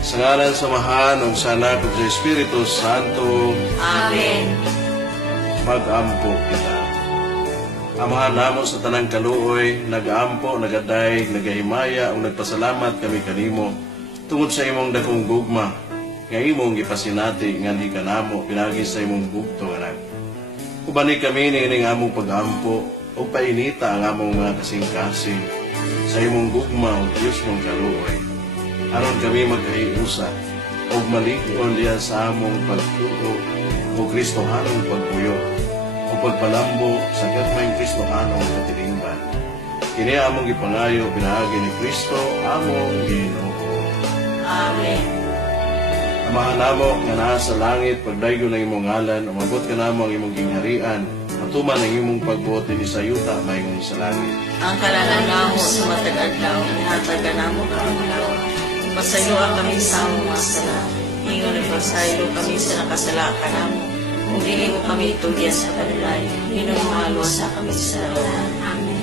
Sa ngalan sa Mahan, ug sa Anak, ug sa Espiritu Santo, Amen. mag-ampo kita. Amahan namo sa tanang kaluoy, nag-ampo, nagaday, nagahimaya, ug nagpasalamat kami kanimo tungod sa imong dakong gugma nga imong gipasinati nganhi kanamo pinagi sa imong bugto anak. Ubani kami ni ining among pag-ampo ug painita ang among mga kasing-kasing sa imong gugma ug Diyos mong kaluoy. Aron kami magkahiusa ug malig-on diyan sa among pagtuo o Kristohanong pagpuyo o pagpalambo sa gatmayng Kristohanong katilingban. Kini among gipangayo pinaagi ni Kristo among Ginoo. Amen. Amahan namo nga naa sa langit pagdaygo ng imong ngalan umabot ka namo ang imong gingharian matuman ang imong pagbuot dinhi sa yuta mayong sa langit. Ang kalalan namo sa matagad daw, ihatagan namo kaulaw. Masayo ang kami sa mga sala. Ingon ang pagsaylo kami sa nakasalakan namo. Kung dili mo kami itugyan sa kadalay, minumalo sa kami sa lawan. Amen.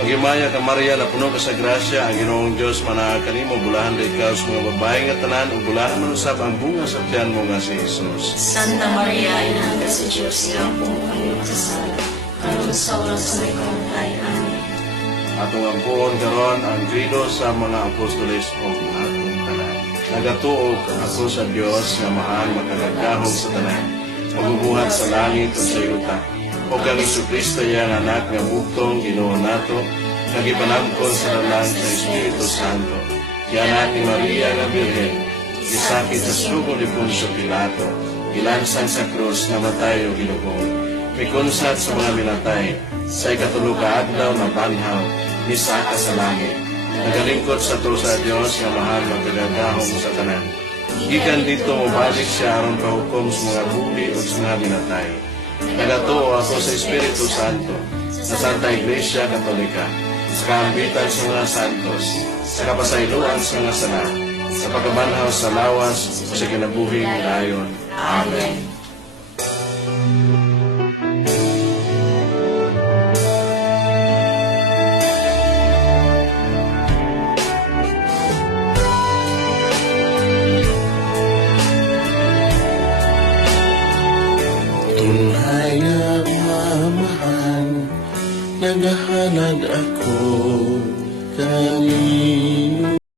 Pagimaya ka Maria na puno ka sa grasya ang Ginoong Dios manaa kanimo bulahan ka ikaw sa mga babae nga tanan ug bulahan man usab ang bunga sa tiyan mo nga si Jesus. Santa Maria, Ina ka sa Diyos, iyang po kami magsasala. Karon sa oras sa may kamatay. Atong ampuon karon ang grido sa mga apostoles o atong tanan. Nagatuo ako sa Dios nga mahal makagagahong sa tanan. Magubuhat sa langit ug sa yuta. O kang Kristo yang anak nga bugtong Ginoo nato, nagipanangkon sa dalan sa Espiritu Santo. Kianak ni Maria nga Birhen, isakit sa sugo ni Poncio Pilato, ilansang sa krus na matay o ginugong. Mikunsat sa mga minatay, sa ikatulog ka adlaw na banhaw, nisaka sa langit. Nagalingkod sa to sa Diyos nga mahal magkagagahong sa tanan. Gikan dito mabalik siya aron pahukom sa mga buhi o sa mga minatay. Nagatuo ako sa Espiritu Santo, sa Santa Iglesia Katolika, sa kaambitan sa mga santos, sa kapasayloan sa mga sala, sa pagkabanhaw sa lawas, o sa kinabuhing layon. Amen. Mamahan, naghahanag ako kanino.